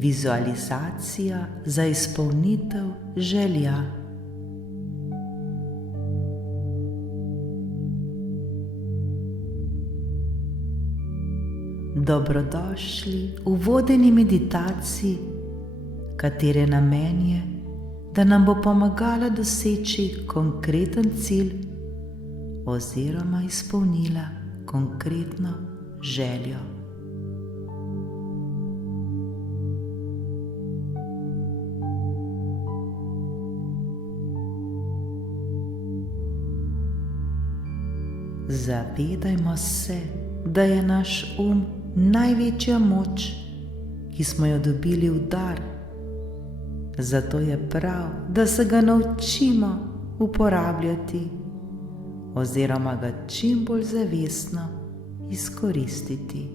Vizualizacija za izpolnitev želja. Dobrodošli v vodeni meditaciji, katere namen je, da nam bo pomagala doseči konkreten cilj oziroma izpolnila konkretno željo. Zavedajmo se, da je naš največja moč, ki smo jo dobili v dar. Zato je prav, da se ga naučimo uporabljati oziroma ga čim bolj zavestno izkoristiti.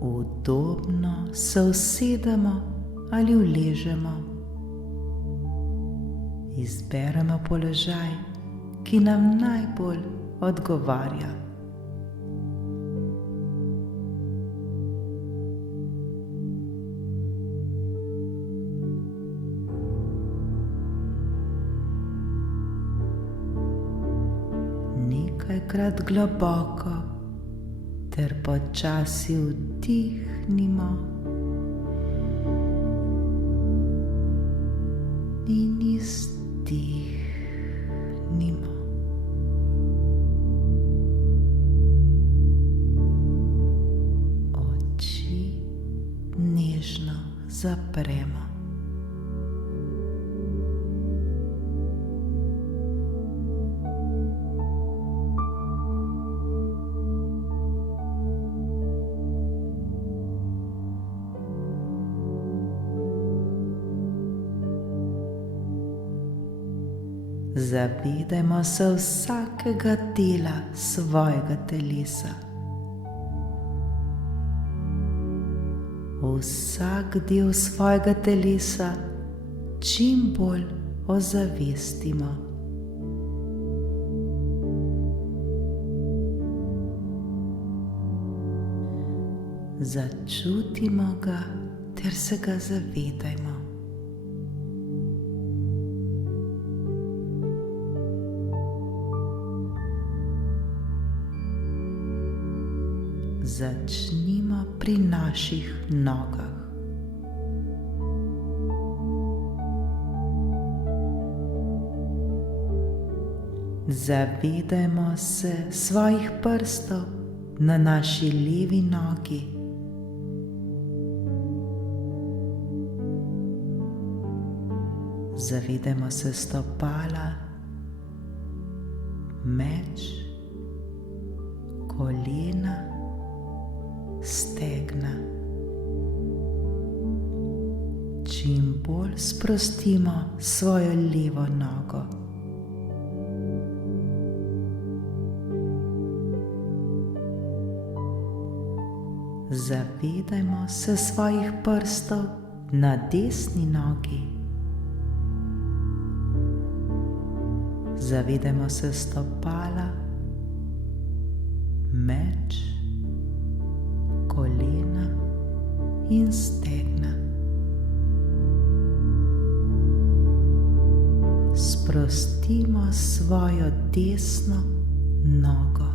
Udobno se usedemo ali uležemo. Izberemo položaj, ki nam najbolj odgovarja. Nekajkrat globoko ter počasi vdihnimo in izdihnimo. Oči nežno zapremo. Zavedajmo se vsakega dela svojega telesa. Vsak del svojega telesa čim bolj ozavestimo. Začutimo ga ter se ga zavedajmo. Začnimo pri naših nogah. Zavedajmo se svojih prstov na naši levi nogi. Zavedajmo se stopala, meč, kolena, stegna. Čim bolj sprostimo svojo levo nogo. Zavedajmo se svojih prstov na desni nogi. Zavedajmo se stopala, meč, kolena in stegna. Sprostimo svojo desno nogo.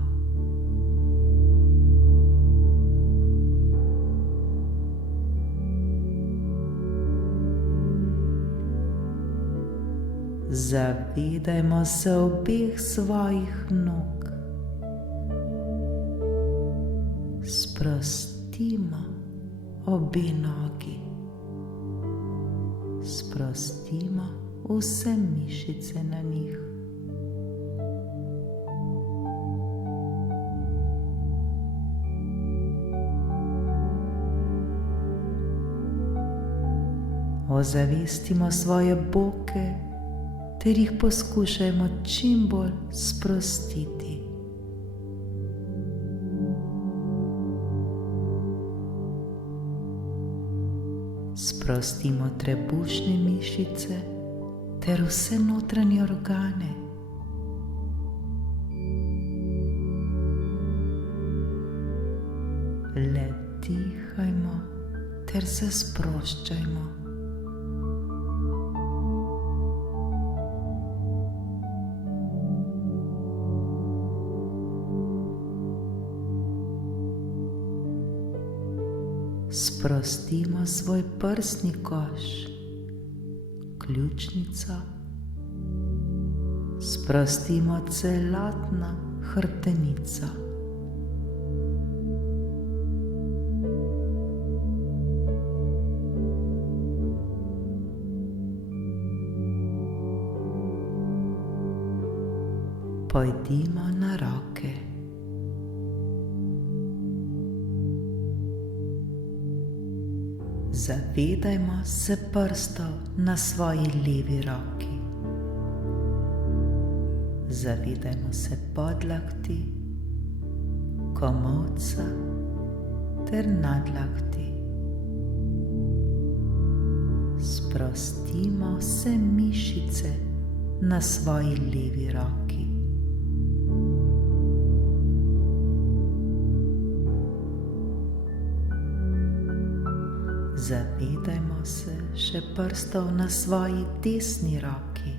Zavedajmo se obeh svojih nog. Sprostimo obe nogi. Sprostimo vse mišice na njih. Ozavestimo svoje boke ter jih poskušajmo čim bolj sprostiti. Sprostimo trebušne mišice ter vse notranje organe. Le dihajmo ter se sproščajmo. Sprostimo svoj prsni koš, ključnico, sprostimo celotno hrbtenico. Pojdimo na roke. Zavedajmo se prstov na svoji levi roki. Zavedajmo se podlakti, komolca ter nadlakti. Sprostimo vse mišice na svoji levi roki. Zavedajmo se še prstov na svoji desni roki.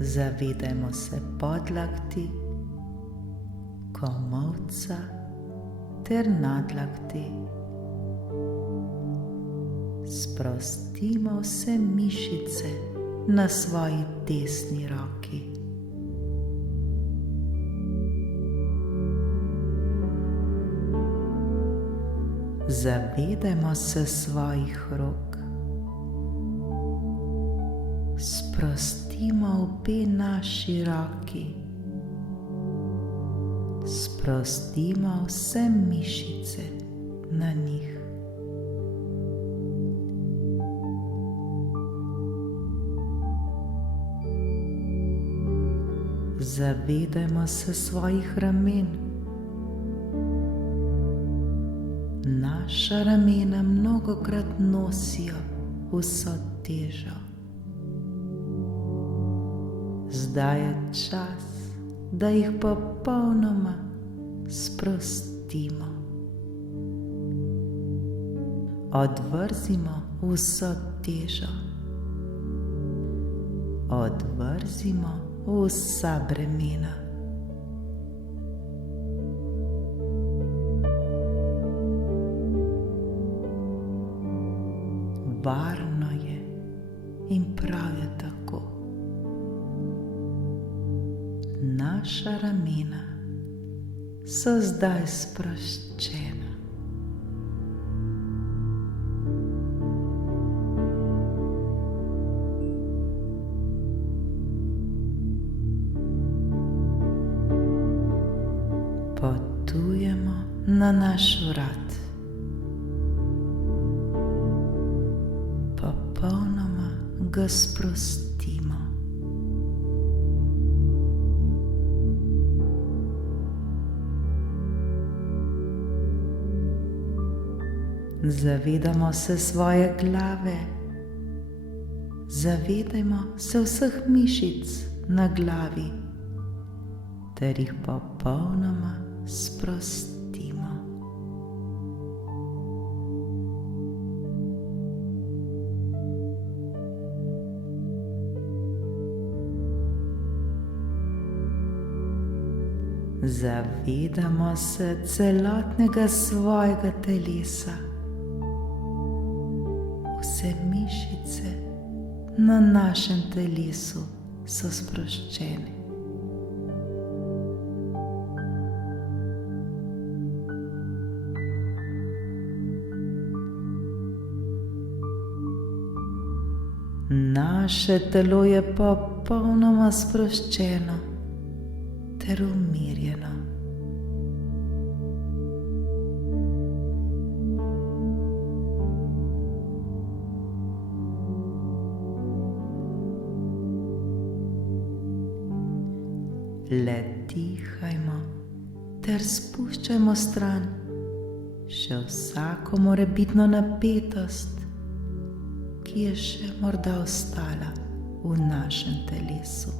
Zavedajmo se podlakti, komolca ter nadlakti. Sprostimo vse mišice na svoji desni roki. Zavedajmo se svojih rok. Sprostimo obe naši roki. Sprostimo vse mišice na njih. Zavedajmo se svojih ramen. Naša ramena mnogokrat nosijo vso težo. Zdaj je čas, da jih popolnoma sprostimo. Odvrzimo vso težo. Odvrzimo vsa bremena. Varno je in prav je tako. Naša ramena so zdaj sproščena. Potujemo na naš vrat. Popolnoma ga sprostimo. Zavedamo se svoje glave. Zavedajmo se vseh mišic na glavi, ter jih popolnoma sprostimo. Zavedamo se celotnega svojega telesa. Vse mišice na našem telesu so sproščene. Naše telo je popolnoma sproščeno ter umirjeno. Le dihajmo ter spuščajmo stran še vsako morebitno napetost, ki ki je še morda ostala v našem telesu.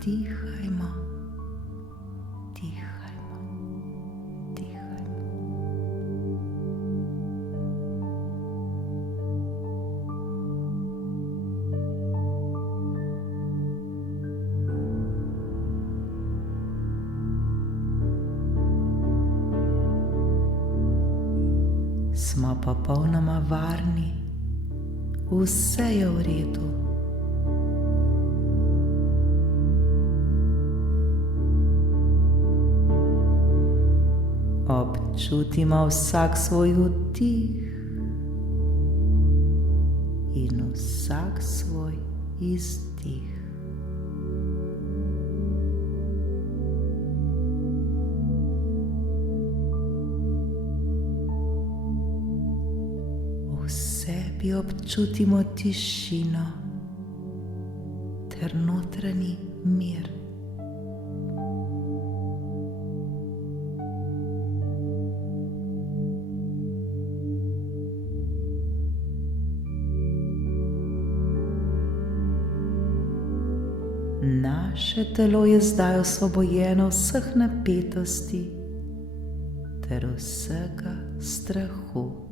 Dihajmo, dihajmo, dihajmo. Smo popolnoma varni, vse je v redu. Občutimo vsak svoj vdih in vsak svoj izdih. V sebi občutimo tišino ter notranji mir. Naše telo je zdaj osvobojeno vseh napetosti ter vsega strahu.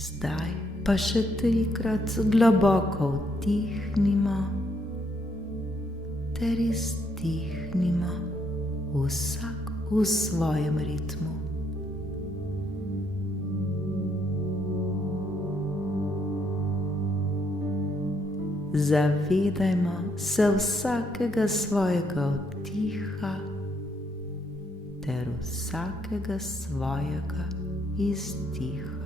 Zdaj pa še 3-krat globoko vdihnimo ter izdihnimo, vsak v svojem ritmu. Zavedajmo se vsakega svojega vdiha ter vsakega svojega izdiha.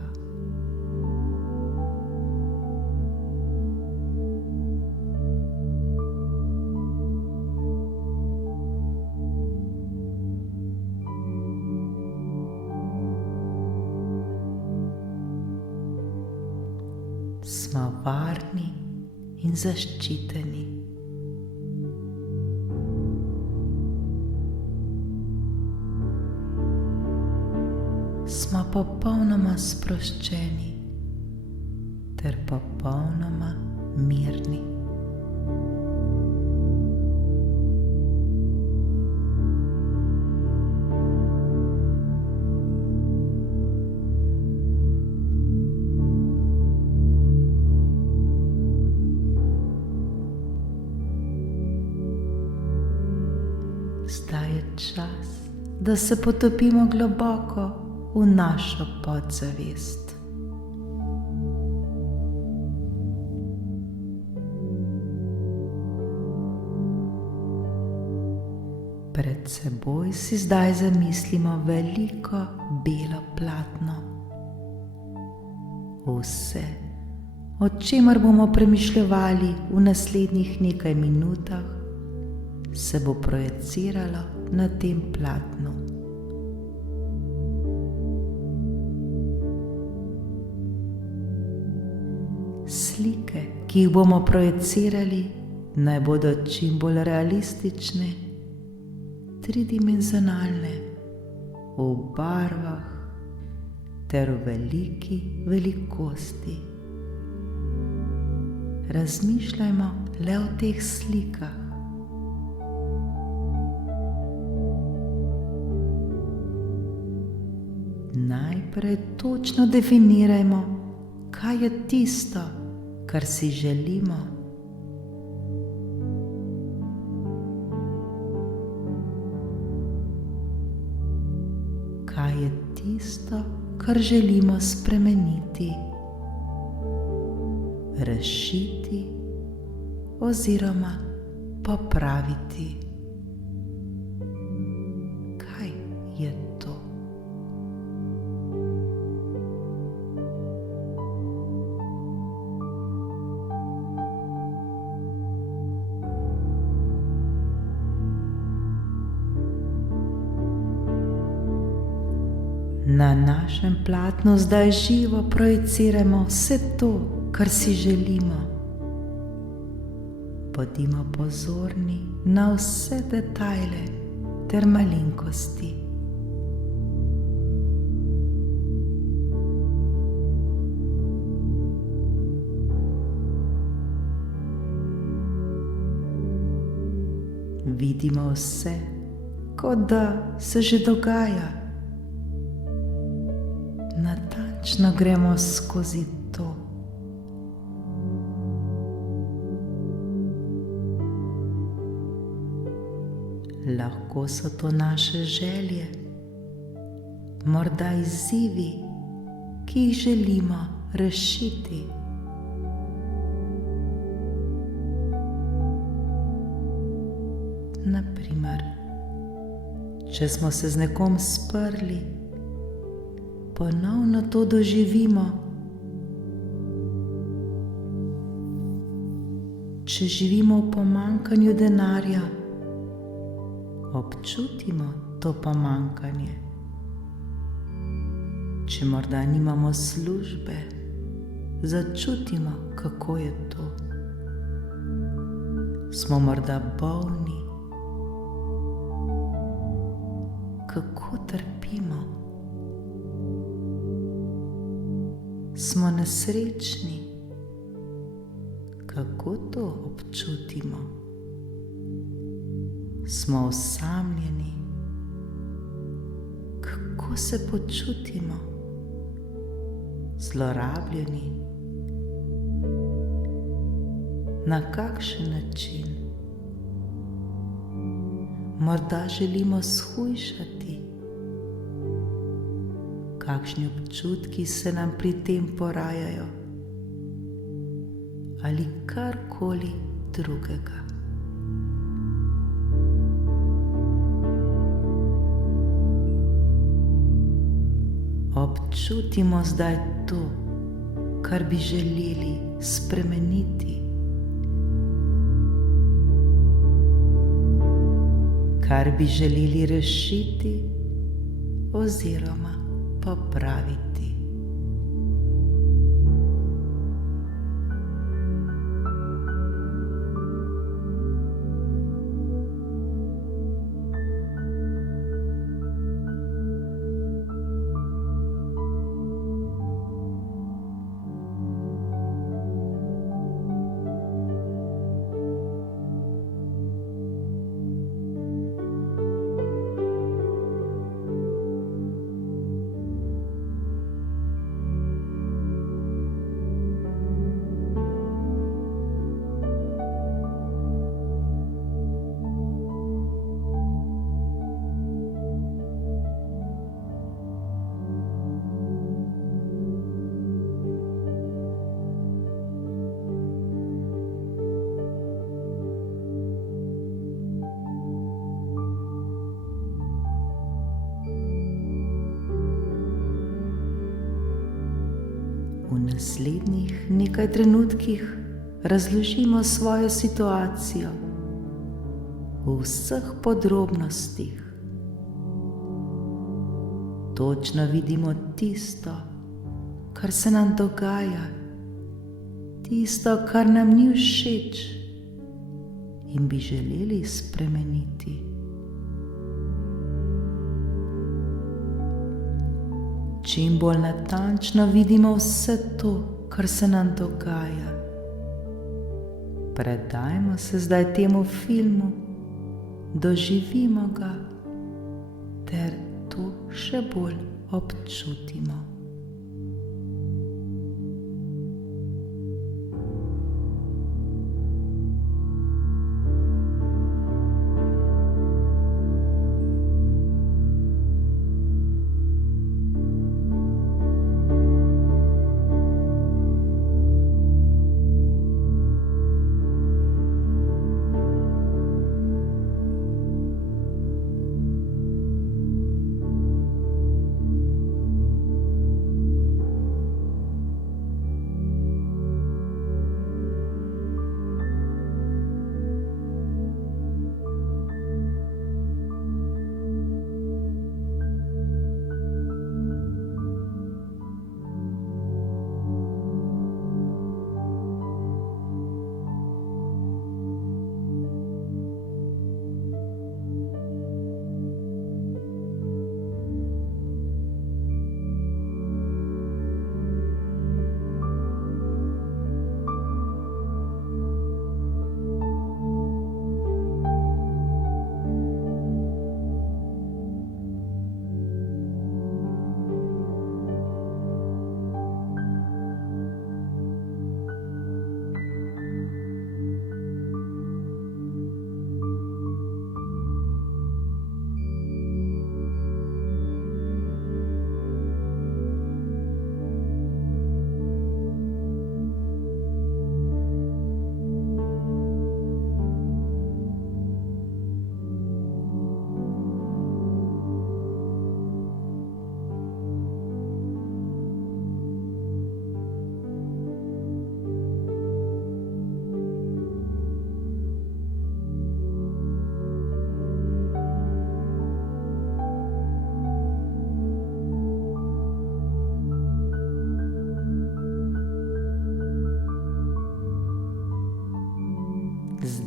Smo varni in zaščiteni. Smo popolnoma sproščeni ter popolnoma mirni. Zdaj je čas, da se potopimo globoko v našo podzavest. Pred seboj si zdaj zamislimo veliko belo platno. Vse, o čemer bomo premišljevali v naslednjih nekaj minutah, se bo projiciralo na tem platnu. Slike, ki jih bomo projicirali, naj bodo čim bolj realistične, tridimenzionalne, v barvah ter v veliki velikosti. Razmišljajmo le o teh slikah. Najprej točno definirajmo, kaj je tisto, kar si želimo. Kaj je tisto, kar želimo spremeniti, rešiti oziroma popraviti. Kaj je to? Na našem platnu zdaj živo projiciramo vse to, kar si želimo. Bodimo pozorni na vse detajle ter malenkosti. Vidimo vse, kot da se že dogaja. Natančno gremo skozi to. Lahko so to naše želje, morda izzivi, ki jih želimo rešiti. Naprimer, če smo se z nekom sprli, ponovno to doživimo. Če živimo v pomanjkanju denarja, občutimo to pomanjkanje. Če morda nimamo službe, začutimo, kako je to. Smo morda bolni, kako trpimo. Smo nesrečni, kako to občutimo. Smo osamljeni, kako se počutimo. Zlorabljeni, na kakšen način. Morda želimo shujšati. Kakšni občutki se nam pri tem porajajo, ali karkoli drugega. Občutimo zdaj to, kar bi želeli spremeniti, kar bi želeli rešiti oziroma popraviti. V naslednjih nekaj trenutkih razložimo svojo situacijo v vseh podrobnostih. Točno vidimo tisto, kar se nam dogaja, tisto, kar nam ni všeč in bi želeli spremeniti. Čim bolj natančno vidimo vse to, kar se nam dogaja. Predajmo se zdaj temu filmu, doživimo ga ter to še bolj občutimo.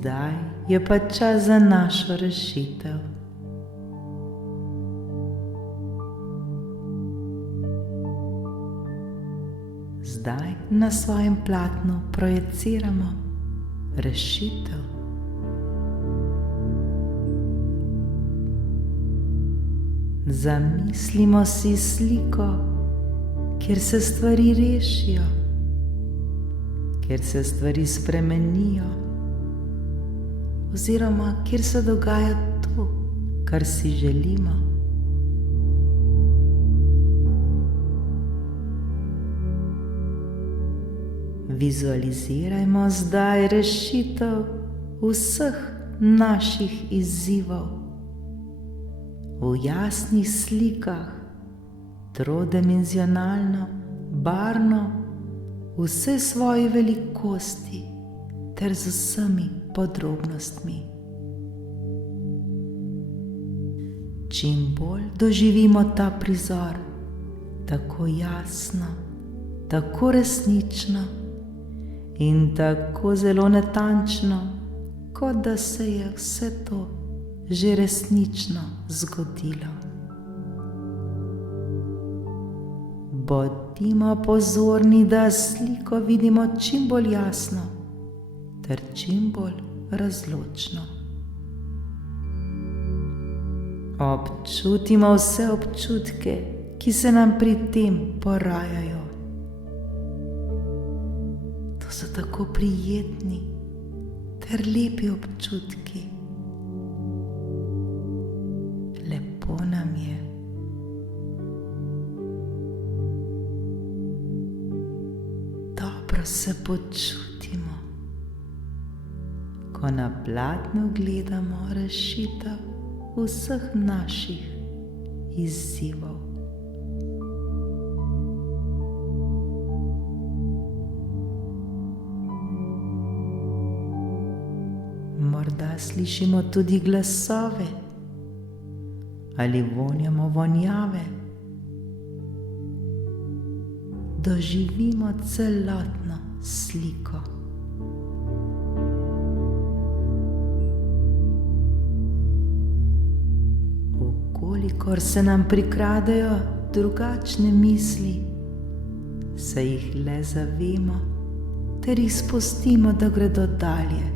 Zdaj je pa čas za našo rešitev. Zdaj na svojem platnu projiciramo rešitev. Zamislimo si sliko, kjer se stvari rešijo, kjer se stvari spremenijo, oziroma kjer se dogaja to, kar si želimo. Vizualizirajmo zdaj rešitev vseh naših izzivov v jasnih slikah, trodimenzionalno, barvno, vse svoje velikosti ter z vsemi podrobnostmi. Čim bolj doživimo ta prizor, tako jasno, tako resnično in tako zelo natančno, kot da se je vse to že resnično zgodilo. Bodimo pozorni, da sliko vidimo čim bolj jasno ter čim bolj razločno. Občutimo vse občutke, ki se nam pri tem porajajo. To so tako prijetni ter lepi občutki. Lepo nam je. Dobro se počutimo, ko na platnu gledamo rešitev vseh naših izzivov. Morda slišimo tudi glasove ali vonjamo vonjave. Doživimo celotno sliko. Kolikor se nam prikradejo drugačne misli, se jih le zavemo ter jih spustimo, da gredo dalje.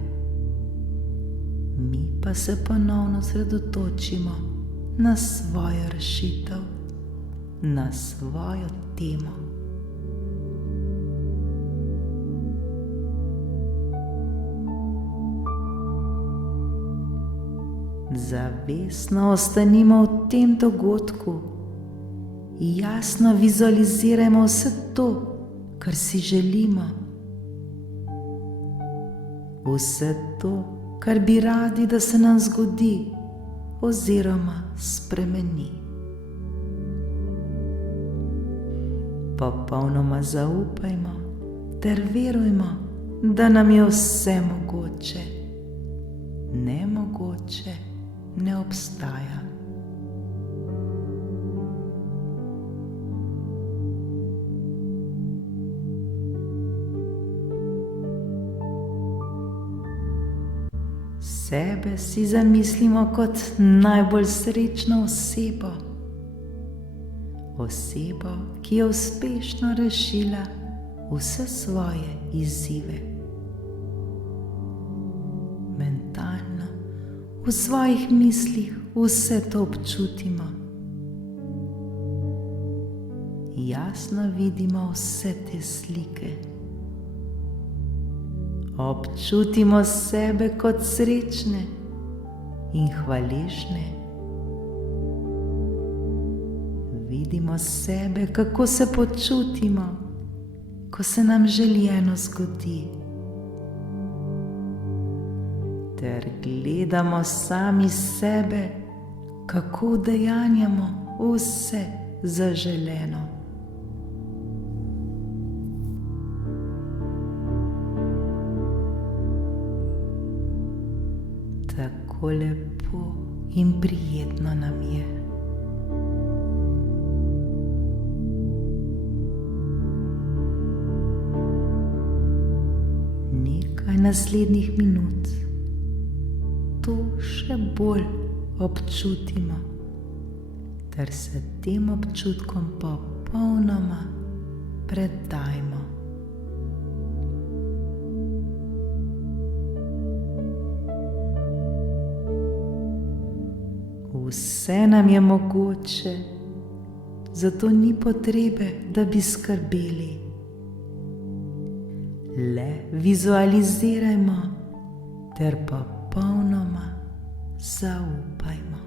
Mi pa se ponovno sredotočimo na svojo rešitev, na svojo temo. Zavestno ostanimo v tem dogodku in jasno vizualizirajmo vse to, kar si želimo. Vse to, kar bi radi, da se nam zgodi oziroma spremeni. Popolnoma zaupajmo ter verujmo, da nam je vse mogoče. Nemogoče ne obstaja. Sebe si zamislimo kot najbolj srečno osebo. Osebo, ki je uspešno rešila vse svoje izzive. Mentalno, v svojih mislih vse to občutimo. Jasno vidimo vse te slike. Občutimo sebe kot srečne in hvaležne. Vidimo sebe, kako se počutimo, ko se nam željeno zgodi. Ter gledamo sami sebe, kako udejanjamo vse zaželeno. Tako lepo in prijetno nam je. Nekaj naslednjih minut to še bolj občutimo, ter se tem občutkom popolnoma predajmo. Vse nam je mogoče, zato ni potrebe, da bi skrbeli. Le vizualizirajmo ter popolnoma zaupajmo.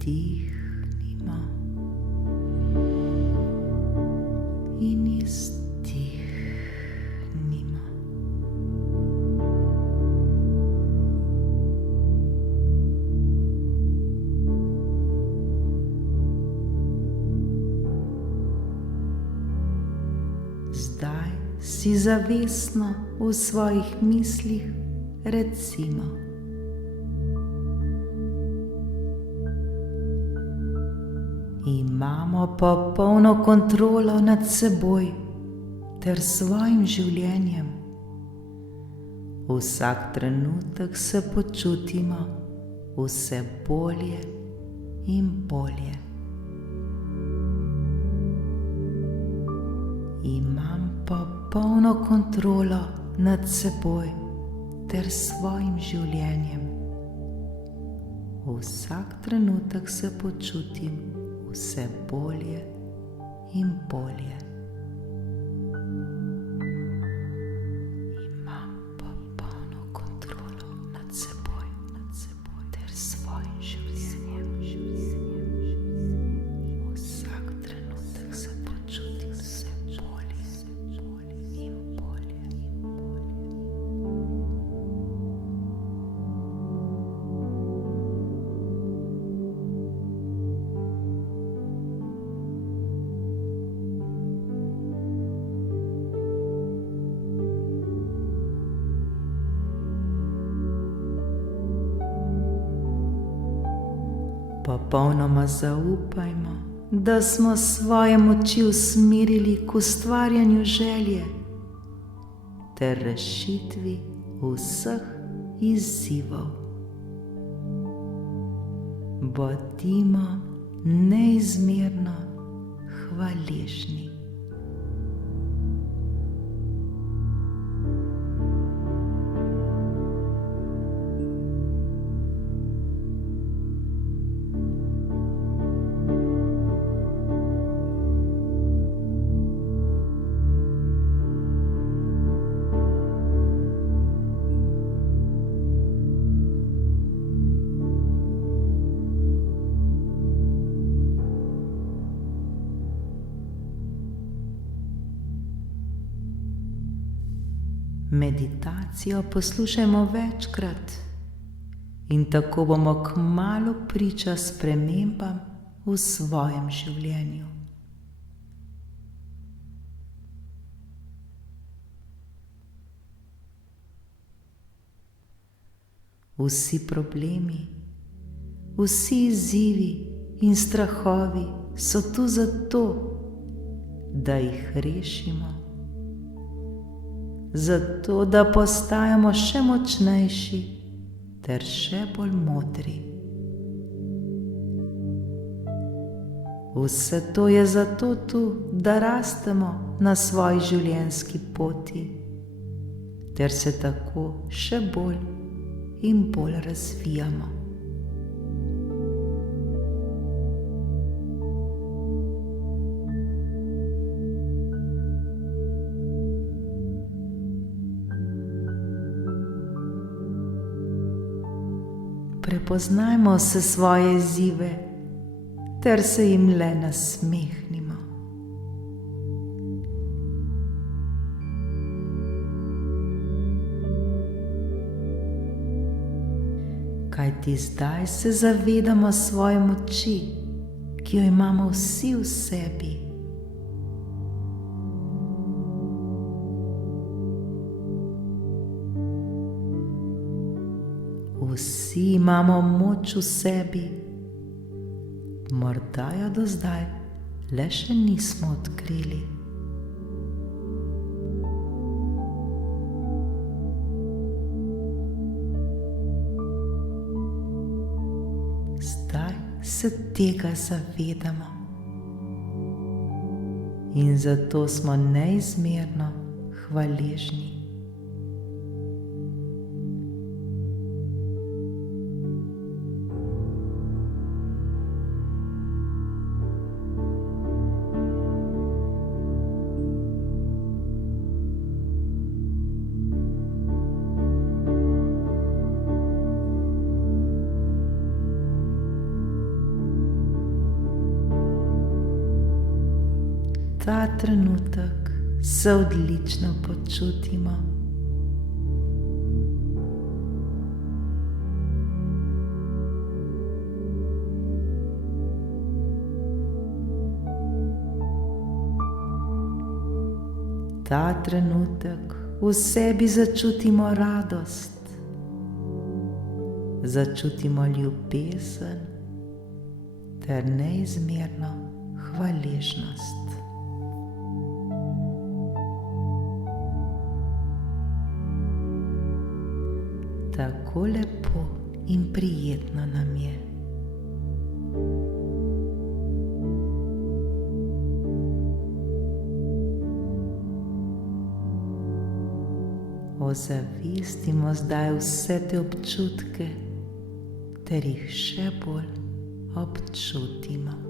Vdihnimo in izdihnimo. Zdaj si zavestno v svojih mislih recimo: imamo popolno kontrolo nad seboj ter svojim življenjem. Vsak trenutek se počutimo vse bolje in bolje. Imam popolno kontrolo nad seboj ter svojim življenjem. Vsak trenutek se počutim vse bolje in bolje. Imam popolno kontrolo nad seboj ter svojim življenjem. Vsak trenutek se počutim vse bolje in bolje. Popolnoma zaupajmo, da smo svoje moči usmerili k ustvarjanju želje ter rešitvi vseh izzivov. Bodimo neizmerno hvaležni. Meditacijo poslušajmo večkrat in tako bomo kmalu priča spremembam v svojem življenju. Vsi problemi, vsi izzivi in strahovi so tu zato, da jih rešimo. Zato, da postajamo še močnejši ter še bolj modri. Vse to je zato tu, da rastemo na svoji življenjski poti ter se tako še bolj in bolj razvijamo. Prepoznajmo vse svoje izzive ter se jim le nasmehnimo. Kajti zdaj se zavedamo svoje moči, ki jo imamo vsi v sebi. Vsi imamo moč v sebi, morda jo do zdaj le še nismo odkrili. Zdaj se tega zavedamo in zato smo neizmerno hvaležni. Ta trenutek se odlično počutimo. Ta trenutek v sebi začutimo radost, začutimo ljubezen ter neizmerno hvaležnost. Tako lepo in prijetno nam je. Ozavestimo zdaj vse te občutke, ter jih še bolj občutimo.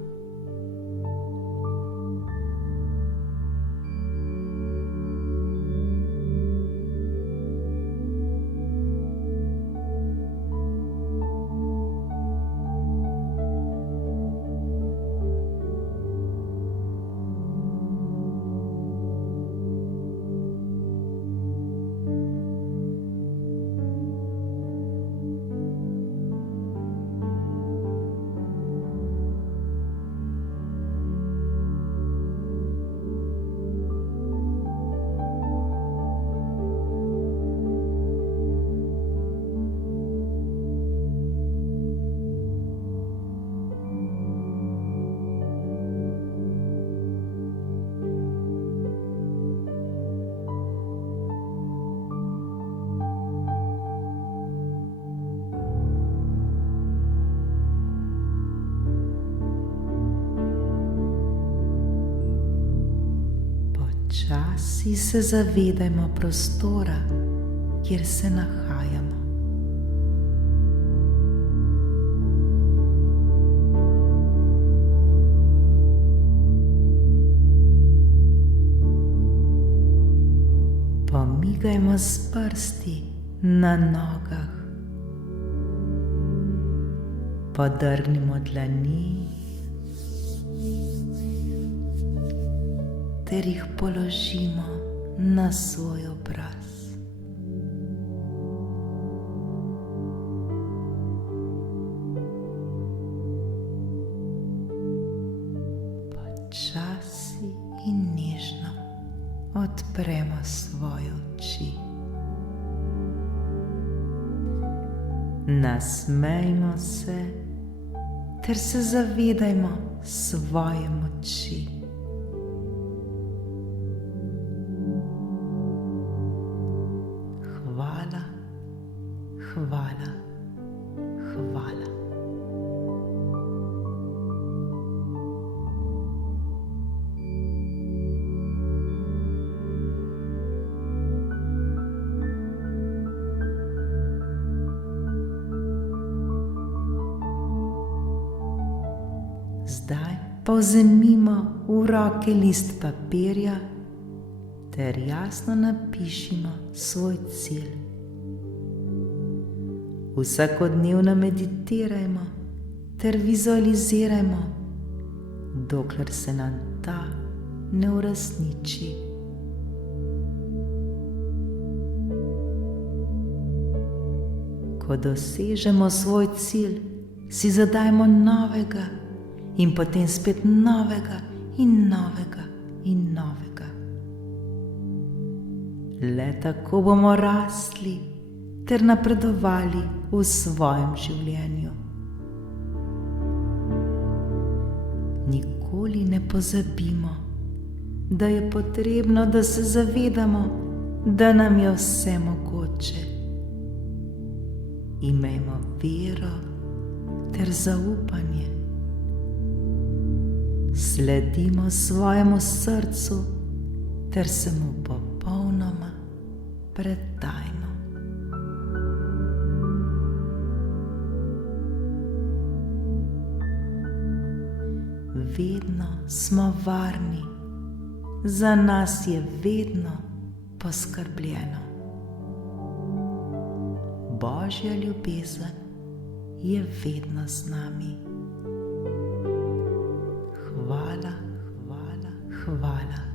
Počasi se zavedajmo prostora, kjer se nahajamo. Pomigajmo s prsti na nogah, podrgnimo dlani ter jih položimo na svoj obraz. Počasi in nežno odpremo svoje oči. Nasmejmo se ter se zavedajmo svoje moči. Hvala, hvala, hvala. Zdaj pa vzemimo v roke list papirja ter jasno napišimo svoj cilj. Vsakodnevno meditirajmo ter vizualizirajmo, dokler se nam ta ne uresniči. Ko dosežemo svoj cilj, si zadajmo novega in potem spet novega in novega in novega. Le tako bomo rasli ter napredovali v svojem življenju. Nikoli ne pozabimo, da je potrebno, da se zavedamo, da nam je vse mogoče. Imejmo vero ter zaupanje. Sledimo svojemu srcu ter se mu popolnoma predajmo. Vedno smo varni, za nas je vedno poskrbljeno. Božja ljubezen je vedno z nami. Hvala, hvala, hvala.